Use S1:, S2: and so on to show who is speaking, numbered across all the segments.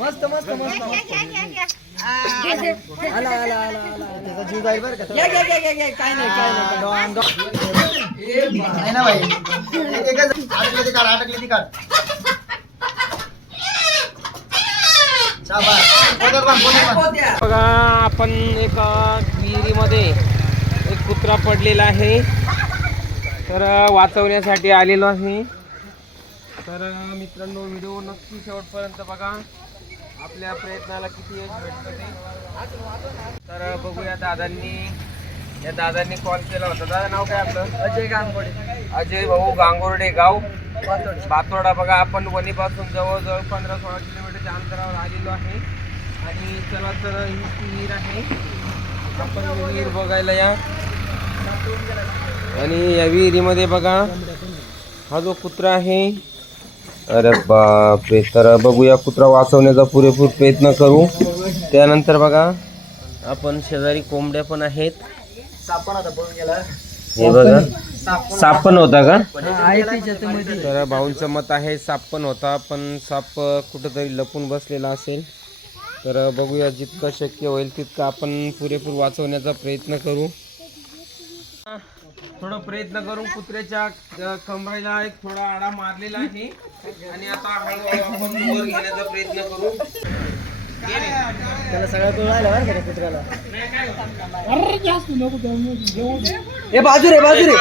S1: मस्त मस्त मस्त आला आला आला आला
S2: त्याचा जीव जाईल बरं का
S1: काय नाही काय नाही
S2: ना भाई एकच अडकले ती काढ अडकले ती काढ शाबास.
S3: बघा आपण एका विहिरीमध्ये एक कुत्रा पडलेला आहे. तर वाचवण्यासाठी आलेलो आहे. तर मित्रांनो व्हिडिओ नक्की शेवटपर्यंत बघा. आपल्या प्रयत्नाला किती यश भेटतं तर बघूया दादांनी. या दादांनी कॉल केला होता. दादा नाव काय आपलं?
S1: अजय गांगोडे.
S3: अजय भाऊ गांगोर्डे गाव.
S1: पातोड.
S3: बातोडा बघा आपण वणीपासून जवळजवळ पंधरा सोळा किलोमीटरच्या अंतरावर आलेलो आहे. आणि चला तर ही विहीर आहे. आपण विहीर बघायला या. आणि या विहिरीमध्ये बघा हा जो कुत्रा आहे. अरे बापरे तर बघूया कुत्रा वाचवण्याचा पुरेपूर प्रयत्न करू. त्यानंतर बघा आपण शेजारी कोंबड्या पण आहेत. हे बघा साप पण होता का? तर भाऊंचं मत आहे साप पण होता पण साप कुठंतरी लपून बसलेला असेल. तर बघूया जितकं शक्य होईल तितकं आपण पुरेपूर वाचवण्याचा प्रयत्न करू. थोडं प्रयत्न करून कुत्र्याच्या कमरेला एक थोडा आडा मारलेला आहे. आणि आता हळूहळू आपण वर घेण्याचा प्रयत्न करू.
S2: त्याला सगळं कळून राहिलं बरं का कुत्र्याला?
S1: हे बाजू रे बाजू रे.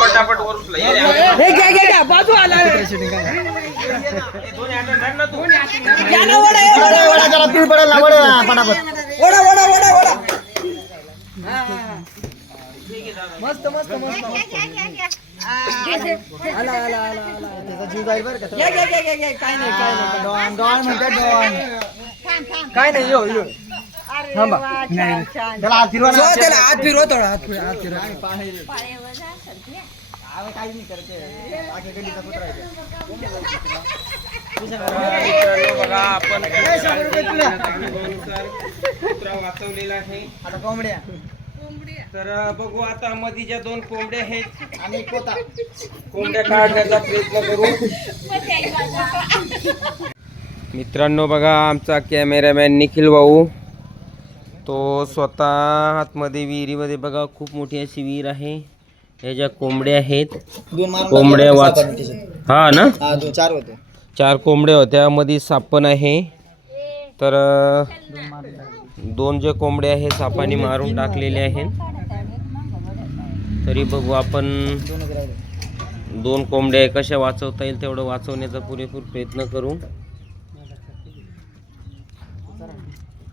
S3: पटापट.
S1: हे घ्या घ्या. बाजू आला.
S3: दोन्ही हातात धर ना तू.
S1: घ्या ना ओढा हे
S2: वडा, वडा, जरा पीळ पडेल ना, वडा, पटापट.
S1: ओढा ओढा ओढा ओढा हा, हा. मस्त मस्त. मस्त मस्त आला आला आला आला.
S2: त्याचा जीव जाईल बरं का
S1: घ्या घ्या घ्या घ्या घ्या काय नाही काय नाही.
S2: डॉन डॉन म्हणतात डॉन.
S1: काय नाही यो यो. थांबा.
S2: त्याला हात फिरवा ना.
S1: जो त्याला हात फिरव थोडा हात फिरव हात फिरव
S3: बघा आपण कुत्रा वाचवलेला आहे.
S2: आता कोंबड्या.
S3: तर बघू आता मधीच्या दोन कोंबड्या आहेत.
S2: आणि एक पोता.
S3: कोंबड्या काढण्याचा प्रयत्न करू. मित्रांनो बघा आमचा कॅमेरामॅन निखिल भाऊ. तो स्वतः आतमध्ये विहिरीमध्ये बघा खूप मोठी अशी विहीर आहे. ह्या कोंबड्या आहेत
S2: दोन मारून
S3: कोंबड्या
S2: टाकले,
S3: वाच
S2: सापाने त्याच्यात.
S3: हा ना?
S2: हा दोन चार होते.
S3: चार कोंबड्या होत्या मध्ये साप पण आहे. तर अ, दोन जे कोंबड्या आहे सापाने मारून टाकलेले आहेत. तरी बघू आपण दोन कोंबड्या कशा वाचवता येईल तेवढं वाचवण्याचा पुरेपूर प्रयत्न करू.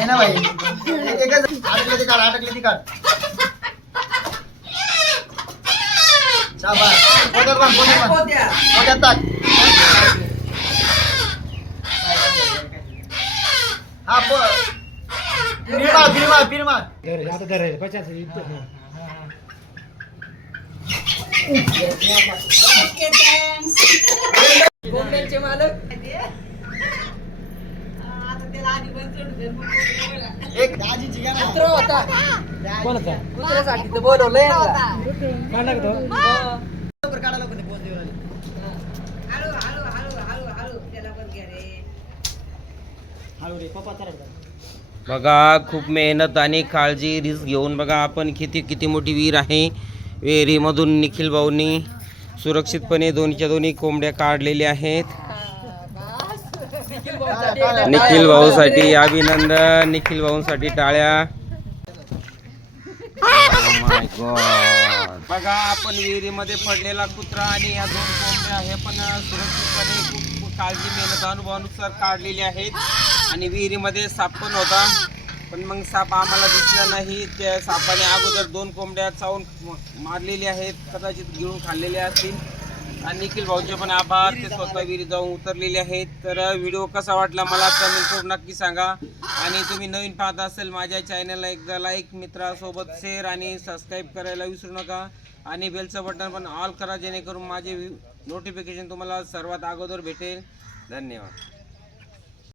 S2: ना भाई एक- एकच अडकले ती काढ अडकले ती काढ शाबास. पोटात बांध, पोटात बांध.
S1: पोत्या.
S2: पोटात टाक हा पो फिर मार फिर मार फिर मार
S1: कोंबड्यांचे मालक
S2: एक
S1: कुत्रा होता. कुत्र्यासाठी तर बोलवलंय
S2: देऊ हळू रे पप्पा
S3: बघा खूप मेहनत आणि काळजी रिस्क घेऊन बघा आपण किती किती मोठी विहीर आहे. विहिरीमधून निखिल भाऊनी सुरक्षितपणे दोन्हीच्या दोन्ही कोंबड्या काढलेल्या आहेत. निखिल भाऊसाठी अभिनंदन. निखिल भाऊंसाठी टाळ्या. बघा आपण विहिरीमध्ये पडलेला कुत्रा आणि या दोन कोंबड्या हे पण सुरक्षितपणे खूप काळजी मेहनत अनुभवानुसार काढलेले आहेत. आणि विहिरीमध्ये साप पण होता. पण मग साप आम्हाला दिसला नाही. त्या सापाने अगोदर दोन कोंबड्या चावून म- मारलेले आहेत. कदाचित गिळून खाल्लेले असतील. आणि निखिल भाऊचे पण आभार. ते स्वतः विहिरीत जाऊन उतरलेले आहेत. तर व्हिडिओ कसा वाटला मला कमेंट करून नक्की सांगा. आणि तुम्ही नवीन पाहत असेल माझ्या चॅनलला एकदा लाईक मित्रासोबत शेअर आणि सबस्क्राईब करायला विसरू नका. आणि बेलचं बटन पण ऑल करा जेणेकरून माझे नोटिफिकेशन तुम्हाला सर्वात अगोदर भेटेल. धन्यवाद.